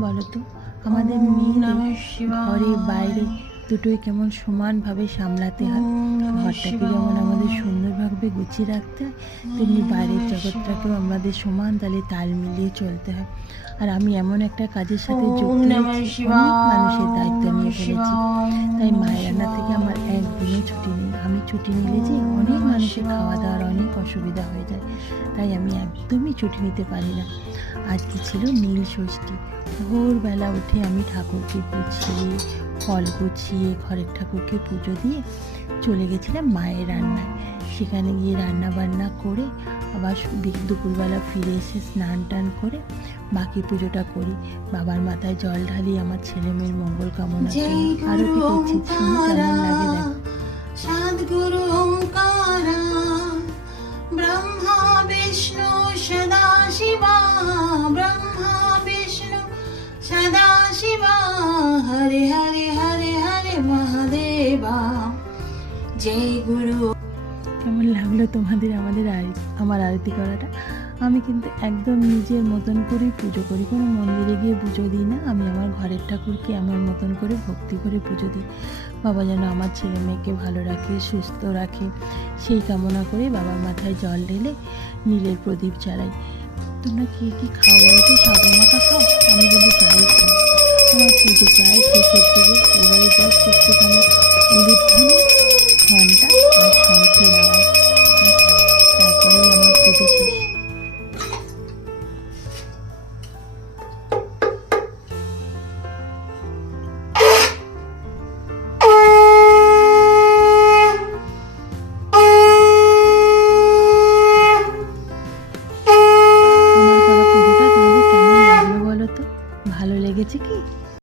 বলো তো, আমাদের মেয়েদের ঘরে বাইরে দুটোই কেমন সমানভাবে সামলাতে হয়। ঘরটাকে যেমন আমাদের সুন্দরভাবে গুছিয়ে রাখতে হয়, তেমনি বাইরের জগৎটাকেও আমাদের সমান তালে তাল মিলিয়ে চলতে হয়। আর আমি এমন একটা কাজের সাথে যুক্ত হয়েছি, অনেক মানুষের দায়িত্ব নিয়ে ফেলেছি। তাই মায়ের রান্না থেকে আমার একদিনও ছুটি নেই। আমি ছুটি নিলে যে অনেক মানুষের খাওয়া দাওয়ার অনেক অসুবিধা হয়ে যায়, তাই আমি একদমই ছুটি নিতে পারি না। আজকে ছিল নীল ষষ্ঠী। ভোরবেলা উঠে আমি ঠাকুরকে গুছিয়ে, ফল গুছিয়ে, ঘরের ঠাকুরকে পুজো দিয়ে চলে গেছিলাম মায়ের রান্নায়। সেখানে গিয়ে রান্না বান্না করে আবার দুপুরবেলা ফিরে এসে স্নান টান করে বাকি পুজোটা করি। বাবার মাথায় জল ঢালি আমার ছেলে মেয়ের মঙ্গল কামনা করি। আরও কি করছি, শুনে কেমন লাগে দেখ। সদ্গুরু ওঙ্কারা ব্রহ্মা বিষ্ণু সদা শিবা, ব্রহ্মা বিষ্ণু সদা শিবা, হরে হরে হরে হরে মহাদেবা, জয় গুরু। কেমন লাগলো তোমাদের আমার আরতি করাটা? আমি কিন্তু একদম নিজের মতন করেই পুজো করি, কোনো মন্দিরে গিয়ে পুজো দিই না। আমি আমার ঘরের ঠাকুরকে আমার মতন করে ভক্তি করে পুজো দিই। বাবা যেন আমার ছেলে মেয়েকে ভালো রাখে, সুস্থ রাখে, সেই কামনা করে বাবার মাথায় জল ঢেলে নীলের প্রদীপ জ্বালাই। তোমরা কে কী খাও বলো তো? সাবু মাথা খাও? আমি কিন্তু প্রায়ই খাই। আমার পুজো প্রায় শেষের দিকে। এবারে জাস্ট একটুখানি উলুধ্বনি, ঘন্টা আর শঙ্খের আওয়াজ, তারপরেই আমার পুজো শেষ। আমার করা পুজোটা তোমাদের কেমন লাগলো বলো তো? ভালো লেগেছে কি?